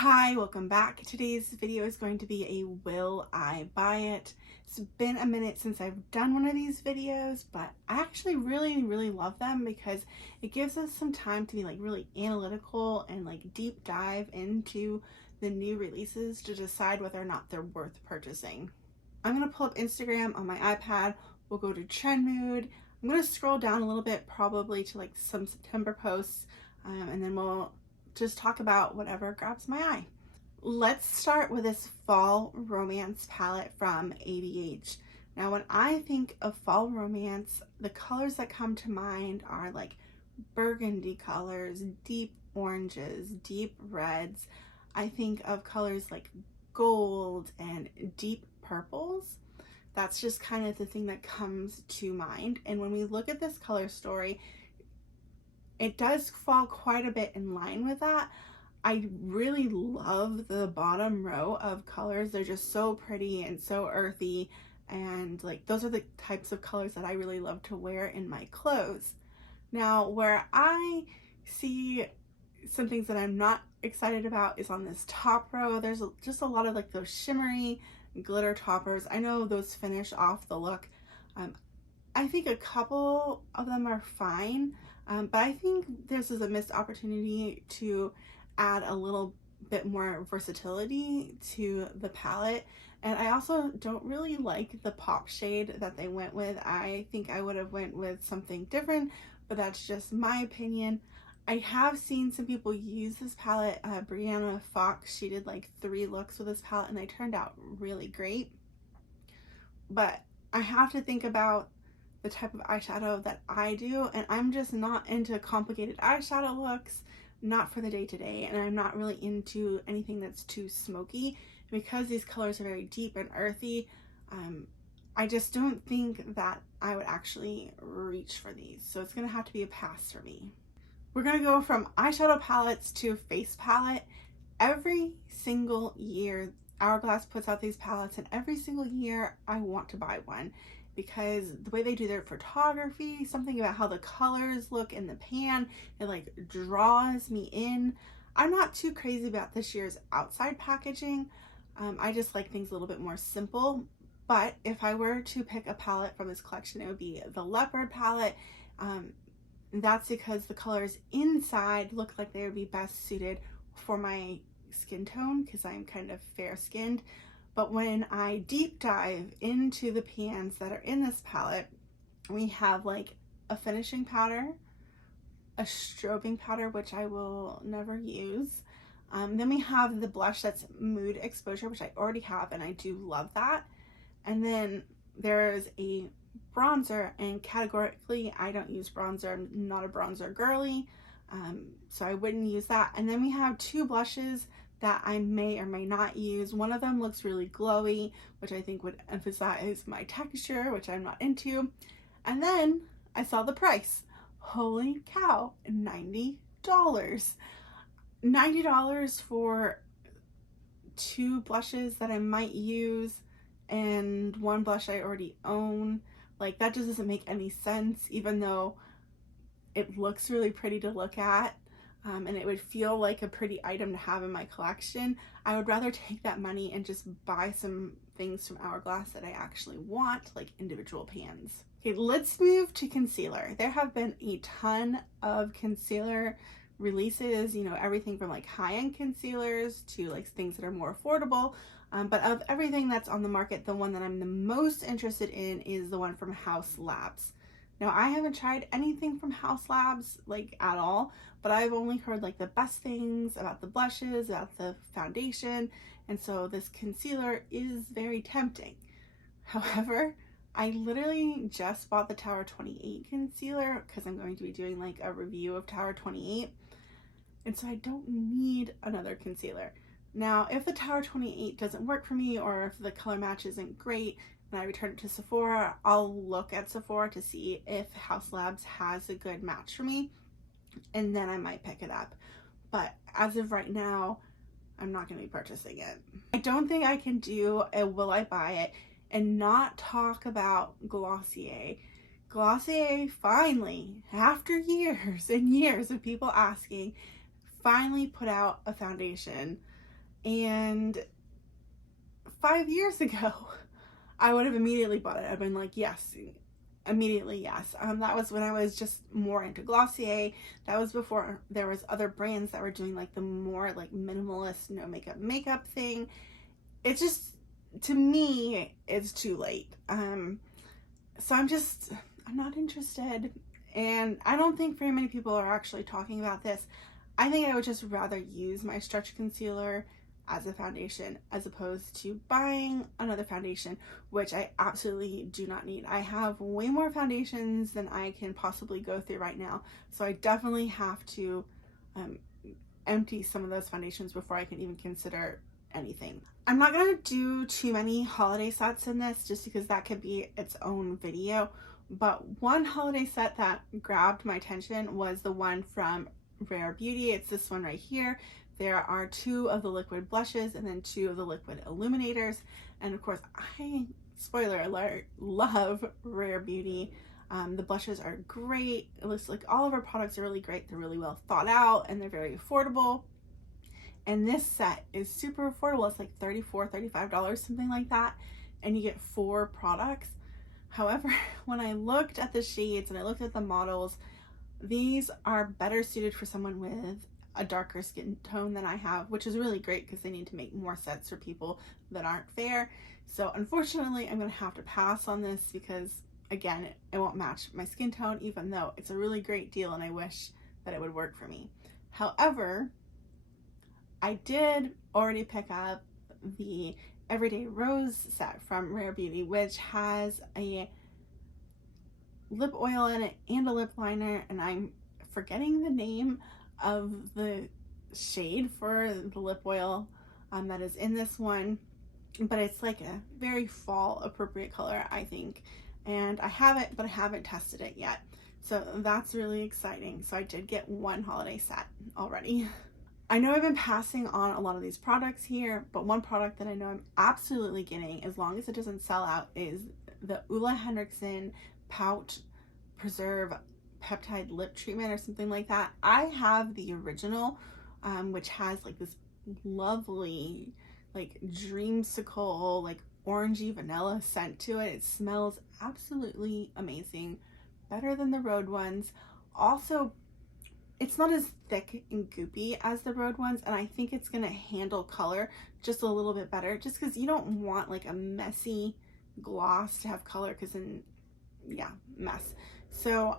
Hi, welcome back. Today's video is going to be a will I buy it. It's been a minute since I've done one of these videos, but I actually really love them because it gives us some time to be really analytical and deep dive into the new releases to decide whether or not they're worth purchasing. I'm going to pull up Instagram on my iPad. We'll go to trend mood. I'm going to scroll down a little bit, probably to some September posts, and then we'll just talk about whatever grabs my eye. Let's start with this fall romance palette from ABH. Now, when I think of fall romance, the colors that come to mind are burgundy colors, deep oranges, deep reds. I think of colors like gold and deep purples. That's just kind of the thing that comes to mind. And when we look at this color story, it does fall quite a bit in line with that. I really love the bottom row of colors. They're just so pretty and so earthy, and those are the types of colors that I really love to wear in my clothes. Now, where I see some things that I'm not excited about is on this top row. There's just a lot of those shimmery glitter toppers. I know those finish off the look. I think a couple of them are fine. But I think this is a missed opportunity to add a little bit more versatility to the palette. And I also don't really like the pop shade that they went with. I think I would have went with something different, but that's just my opinion. I have seen some people use this palette. Brianna Fox, she did 3 looks with this palette and they turned out really great. But I have to think about the type of eyeshadow that I do, and I'm just not into complicated eyeshadow looks, not for the day-to-day, and I'm not really into anything that's too smoky. Because these colors are very deep and earthy, I just don't think that I would actually reach for these, so it's gonna have to be a pass for me. We're gonna go from eyeshadow palettes to face palette. Every single year Hourglass puts out these palettes, and every single year I want to buy one, because the way they do their photography, something about how the colors look in the pan, it draws me in. I'm not too crazy about this year's outside packaging. I just like things a little bit more simple. But if I were to pick a palette from this collection, it would be the Leopard palette. That's because the colors inside look like they would be best suited for my skin tone, because I'm kind of fair skinned. But when I deep dive into the pans that are in this palette, we have a finishing powder, a strobing powder, which I will never use. Then we have the blush that's Mood Exposure, which I already have, and I do love that. And then there's a bronzer, and categorically I don't use bronzer. I'm not a bronzer girly, so I wouldn't use that. And then we have 2 blushes that I may or may not use. One of them looks really glowy, which I think would emphasize my texture, which I'm not into. And then I saw the price. Holy cow, $90. $90 for 2 blushes that I might use and 1 blush I already own. That just doesn't make any sense, even though it looks really pretty to look at. And it would feel like a pretty item to have in my collection. I would rather take that money and just buy some things from Hourglass that I actually want, like individual pans. Okay, let's move to concealer. There have been a ton of concealer releases, everything from high-end concealers to things that are more affordable. But of everything that's on the market, the one that I'm the most interested in is the one from Haus Labs. Now, I haven't tried anything from Haus Labs at all, but I've only heard the best things about the blushes, about the foundation, and so this concealer is very tempting. However, I literally just bought the Tower 28 concealer because I'm going to be doing a review of Tower 28, and so I don't need another concealer. Now, if the Tower 28 doesn't work for me, or if the color match isn't great, and I return it to Sephora, I'll look at Sephora to see if Haus Labs has a good match for me, and then I might pick it up. But as of right now, I'm not going to be purchasing it. I don't think I can do a will I buy it and not talk about Glossier. Glossier finally, after years and years of people asking, finally put out a foundation And 5 years ago, I would have immediately bought it. I've been like, yes, immediately yes. That was when I was just more into Glossier. That was before there was other brands that were doing like the more like minimalist no makeup thing. It's just, to me, it's too late. So I'm not interested, and I don't think very many people are actually talking about this. I think I would just rather use my stretch concealer as a foundation as opposed to buying another foundation, which I absolutely do not need. I have way more foundations than I can possibly go through right now, so I definitely have to empty some of those foundations before I can even consider anything. I'm not going to do too many holiday sets in this just because that could be its own video, but one holiday set that grabbed my attention was the one from Rare Beauty. It's this one right here. There are 2 of the liquid blushes and then 2 of the liquid illuminators, and of course, I, spoiler alert, love Rare Beauty. The blushes are great. It looks like all of our products are really great. They're really well thought out and they're very affordable. And this set is super affordable. It's like $34, $35, something like that. And you get 4 products. However, when I looked at the shades and I looked at the models, these are better suited for someone with a darker skin tone than I have, which is really great because they need to make more sets for people that aren't fair. So unfortunately, I'm going to have to pass on this because, again, it won't match my skin tone, even though it's a really great deal and I wish that it would work for me. However, I did already pick up the Everyday Rose set from Rare Beauty, which has a lip oil in it and a lip liner, and I'm forgetting the name of the shade for the lip oil that is in this one, but it's like a very fall appropriate color, I think, and I have it, but I haven't tested it yet, so that's really exciting. So I did get one holiday set already. I know I've been passing on a lot of these products here, but one product that I know I'm absolutely getting, as long as it doesn't sell out, is the Ulla Henriksen Pout Preserve Peptide Lip Treatment or something like that. I have the original, which has like this lovely, like dreamsicle, like orangey vanilla scent to it. It smells absolutely amazing, better than the Rhode ones. Also, it's not as thick and goopy as the Rhode ones, and I think it's gonna handle color just a little bit better, just because you don't want like a messy gloss to have color, because then, yeah, mess. So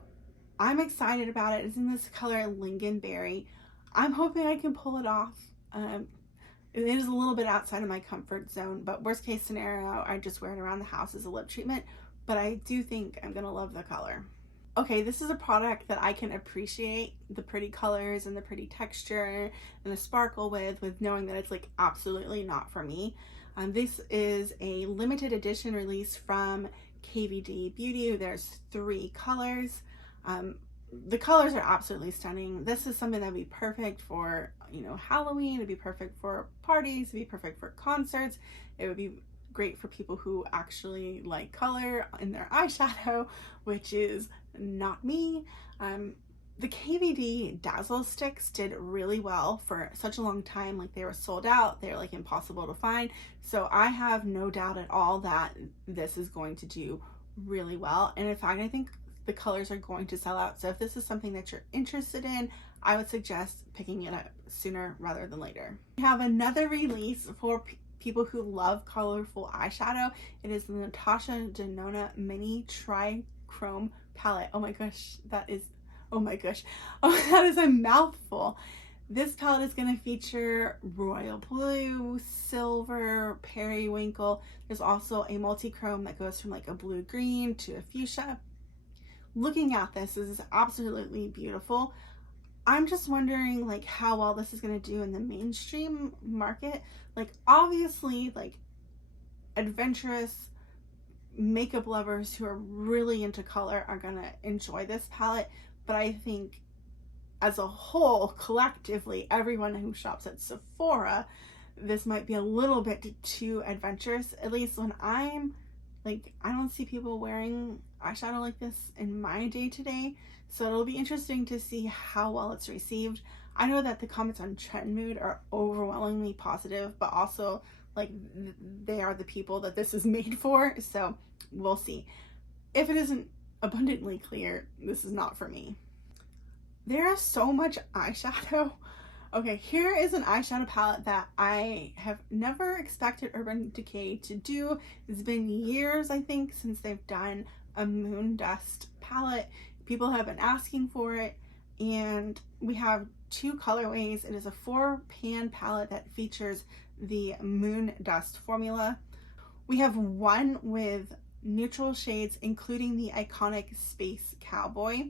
I'm excited about it. It's in this color Lingonberry. I'm hoping I can pull it off. It is a little bit outside of my comfort zone, but worst case scenario, I just wear it around the house as a lip treatment, but I do think I'm gonna love the color. Okay, this is a product that I can appreciate the pretty colors and the pretty texture and the sparkle with knowing that it's like absolutely not for me. This is a limited edition release from KVD Beauty. There's 3 colors. The colors are absolutely stunning. This is something that would be perfect for, you know, Halloween. It'd be perfect for parties. It'd be perfect for concerts. It would be great for people who actually like color in their eyeshadow, which is not me. The KVD Dazzle sticks did really well for such a long time. Like, they were sold out. They're like impossible to find. So I have no doubt at all that this is going to do really well. And in fact, I think the colors are going to sell out. So if this is something that you're interested in, I would suggest picking it up sooner rather than later. We have another release for people who love colorful eyeshadow. It is the Natasha Denona Mini Trichrome palette. Oh my gosh, that is a mouthful. This palette is going to feature royal blue, silver, periwinkle. There's also a multi-chrome that goes from like a blue-green to a fuchsia. Looking at this is absolutely beautiful. I'm just wondering like how well this is going to do in the mainstream market. Like, obviously, like adventurous makeup lovers who are really into color are going to enjoy this palette, but I think as a whole, collectively, everyone who shops at Sephora, this might be a little bit too adventurous. At least when I'm like, I don't see people wearing eyeshadow like this in my day-to-day, so it'll be interesting to see how well it's received. I know that the comments on Trend Mood are overwhelmingly positive, but also like they are the people that this is made for, so we'll see. If it isn't abundantly clear, this is not for me. There is so much eyeshadow. Okay, here is an eyeshadow palette that I have never expected Urban Decay to do. It's been years, I think, since they've done a Moondust palette. People have been asking for it, and we have two colorways. It is a 4-pan palette that features the Moondust formula. We have one with neutral shades, including the iconic Space Cowboy.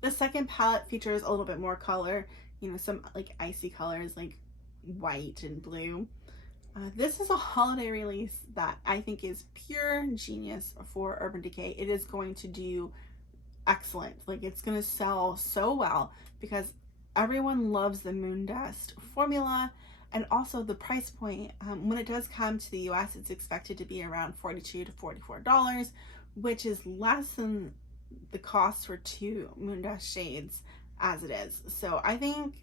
The second palette features a little bit more color, you know, some like icy colors like white and blue. This is a holiday release that I think is pure genius for Urban Decay. It is going to do excellent. Like, it's going to sell so well because everyone loves the Moondust formula, and also the price point. When it does come to the US, it's expected to be around $42 to $44, which is less than the cost for 2 Moondust shades as it is. So I think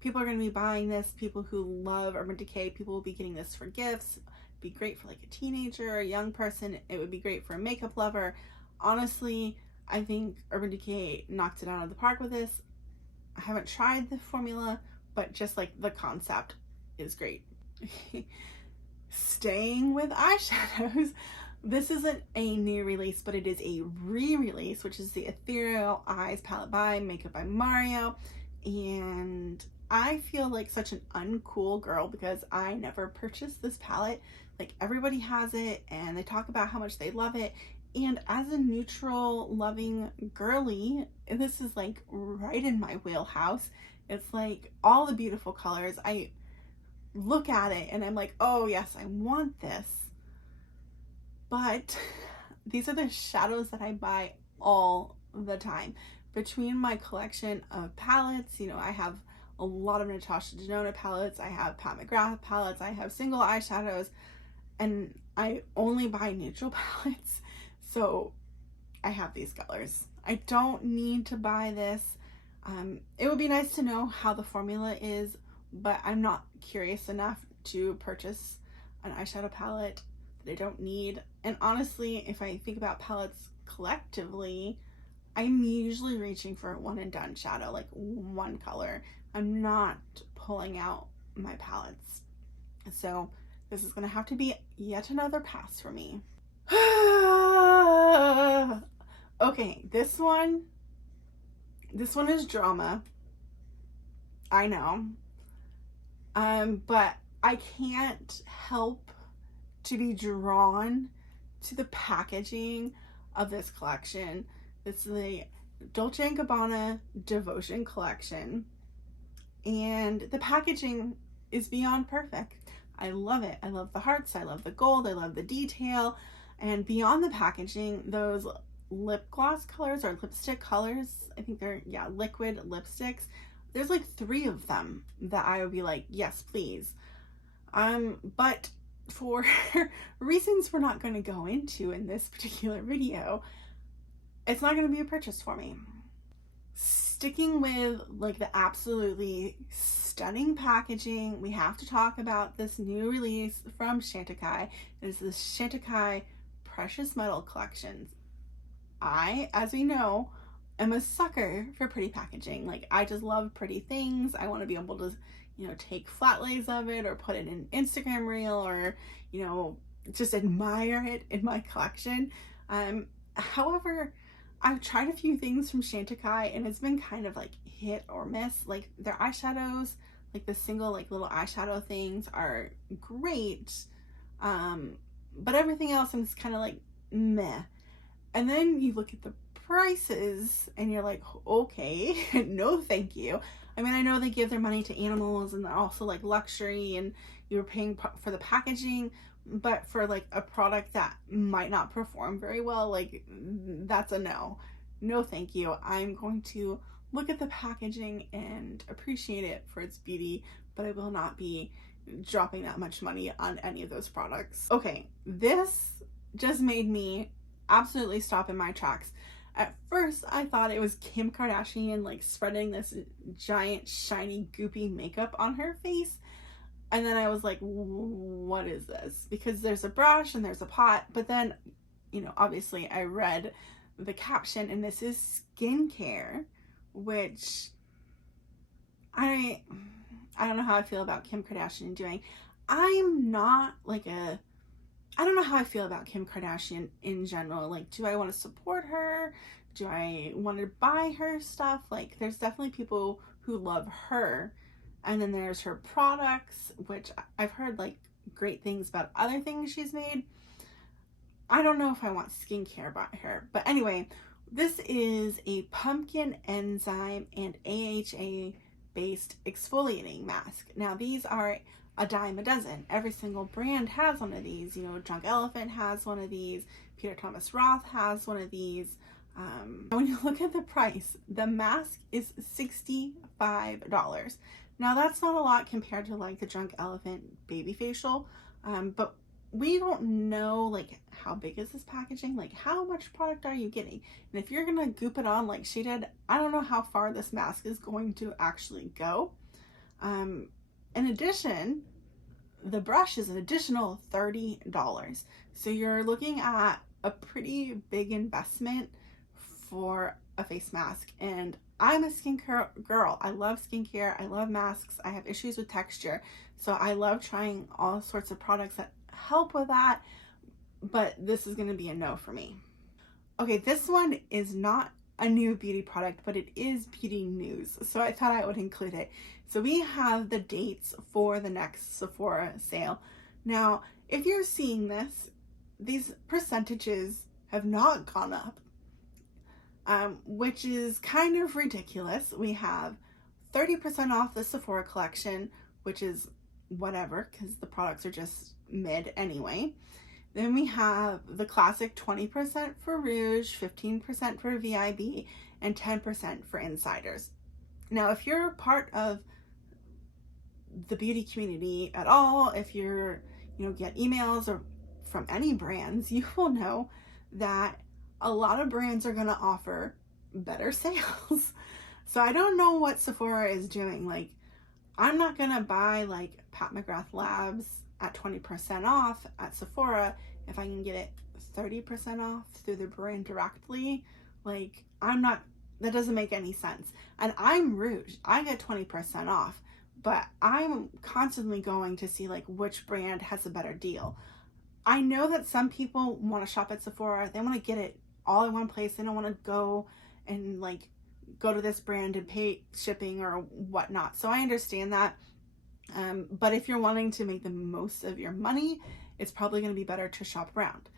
people are going to be buying this. People who love Urban Decay, people will be getting this for gifts. It'd be great for like a teenager or a young person. It would be great for a makeup lover. Honestly, I think Urban Decay knocked it out of the park with this. I haven't tried the formula, but just like the concept is great. Staying with eyeshadows, this isn't a new release, but it is a re-release, which is the Ethereal Eyes palette by Makeup by Mario. And I feel like such an uncool girl because I never purchased this palette. Like, everybody has it and they talk about how much they love it. And as a neutral loving girly, this is like right in my wheelhouse. It's like all the beautiful colors. I look at it and I'm like, oh yes, I want this. But these are the shadows that I buy all the time. Between my collection of palettes, you know, I have a lot of Natasha Denona palettes, I have Pat McGrath palettes, I have single eyeshadows, and I only buy neutral palettes. So I have these colors. I don't need to buy this. It would be nice to know how the formula is, but I'm not curious enough to purchase an eyeshadow palette that I don't need. And honestly, if I think about palettes collectively, I'm usually reaching for a one and done shadow, like one color. I'm not pulling out my palettes. So this is gonna have to be yet another pass for me. Okay, this one is drama. I know. But I can't help to be drawn to the packaging of this collection. It's the Dolce Gabbana Devotion collection, and the packaging is beyond perfect. I love it. I love the hearts, I love the gold, I love the detail, and beyond the packaging, those lip gloss colors or lipstick colors, I think they're, yeah, liquid lipsticks. There's like 3 of them that I would be like, yes, please. But for reasons we're not going to go into in this particular video, it's not going to be a purchase for me. Sticking with like the absolutely stunning packaging, we have to talk about this new release from Chantecaille. It is the Chantecaille Precious Metal Collections. I, as we know, am a sucker for pretty packaging. Like, I just love pretty things. I want to be able to, you know, take flat lays of it or put it in an Instagram reel or, you know, just admire it in my collection. However, I've tried a few things from Chantecaille and it's been kind of like hit or miss. Like, their eyeshadows, like the single like little eyeshadow things are great. But everything else I'm just kind of like meh. And then you look at the prices and you're like, okay, no thank you. I mean, I know they give their money to animals and also like luxury and you're paying for the packaging, but for like a product that might not perform very well, like, that's a no. No thank you. I'm going to look at the packaging and appreciate it for its beauty, but I will not be dropping that much money on any of those products. Okay, this just made me absolutely stop in my tracks. At first, I thought it was Kim Kardashian like spreading this giant, shiny, goopy makeup on her face. And then I was like, what is this? Because there's a brush and there's a pot. But then, you know, obviously I read the caption and this is skincare, which I don't know how I feel about Kim Kardashian doing. I'm not like I don't know how I feel about Kim Kardashian in general. Like, do I want to support her? Do I want to buy her stuff? Like, there's definitely people who love her. And then there's her products, which I've heard like great things about other things she's made. I don't know if I want skincare by her. But anyway, this is a pumpkin enzyme and AHA based exfoliating mask. Now, these are a dime a dozen. Every single brand has one of these. You know, Drunk Elephant has one of these. Peter Thomas Roth has one of these. When you look at the price, the mask is $65. Now, that's not a lot compared to like the Drunk Elephant baby facial, but we don't know like how big is this packaging, like how much product are you getting, and if you're gonna goop it on like she did, I don't know how far this mask is going to actually go. In addition, the brush is an additional $30. So you're looking at a pretty big investment for a face mask. And I'm a skincare girl. I love skincare. I love masks. I have issues with texture. So I love trying all sorts of products that help with that. But this is going to be a no for me. Okay, this one is not a new beauty product, but it is beauty news, so I thought I would include it. So we have the dates for the next Sephora sale. Now, if you're seeing this, these percentages have not gone up, which is kind of ridiculous. We have 30% off the Sephora collection, which is whatever, because the products are just mid anyway. Then we have the classic 20% for Rouge, 15% for VIB, and 10% for insiders. Now, if you're part of the beauty community at all, if you're, you know, get emails or from any brands, you will know that a lot of brands are going to offer better sales. So I don't know what Sephora is doing. Like, I'm not going to buy like Pat McGrath Labs at 20% off at Sephora if I can get it 30% off through the brand directly. Like, that doesn't make any sense. And I'm Rouge, I get 20% off, but I'm constantly going to see like which brand has a better deal. I know that some people want to shop at Sephora, they want to get it all in one place. They don't want to go and like go to this brand and pay shipping or whatnot. So I understand that. But if you're wanting to make the most of your money, it's probably going to be better to shop around.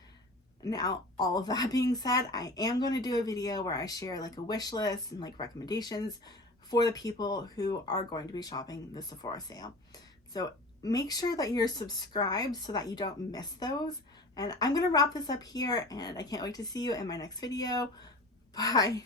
Now, all of that being said, I am going to do a video where I share like a wish list and like recommendations for the people who are going to be shopping the Sephora sale. So make sure that you're subscribed so that you don't miss those. And I'm going to wrap this up here, and I can't wait to see you in my next video. Bye.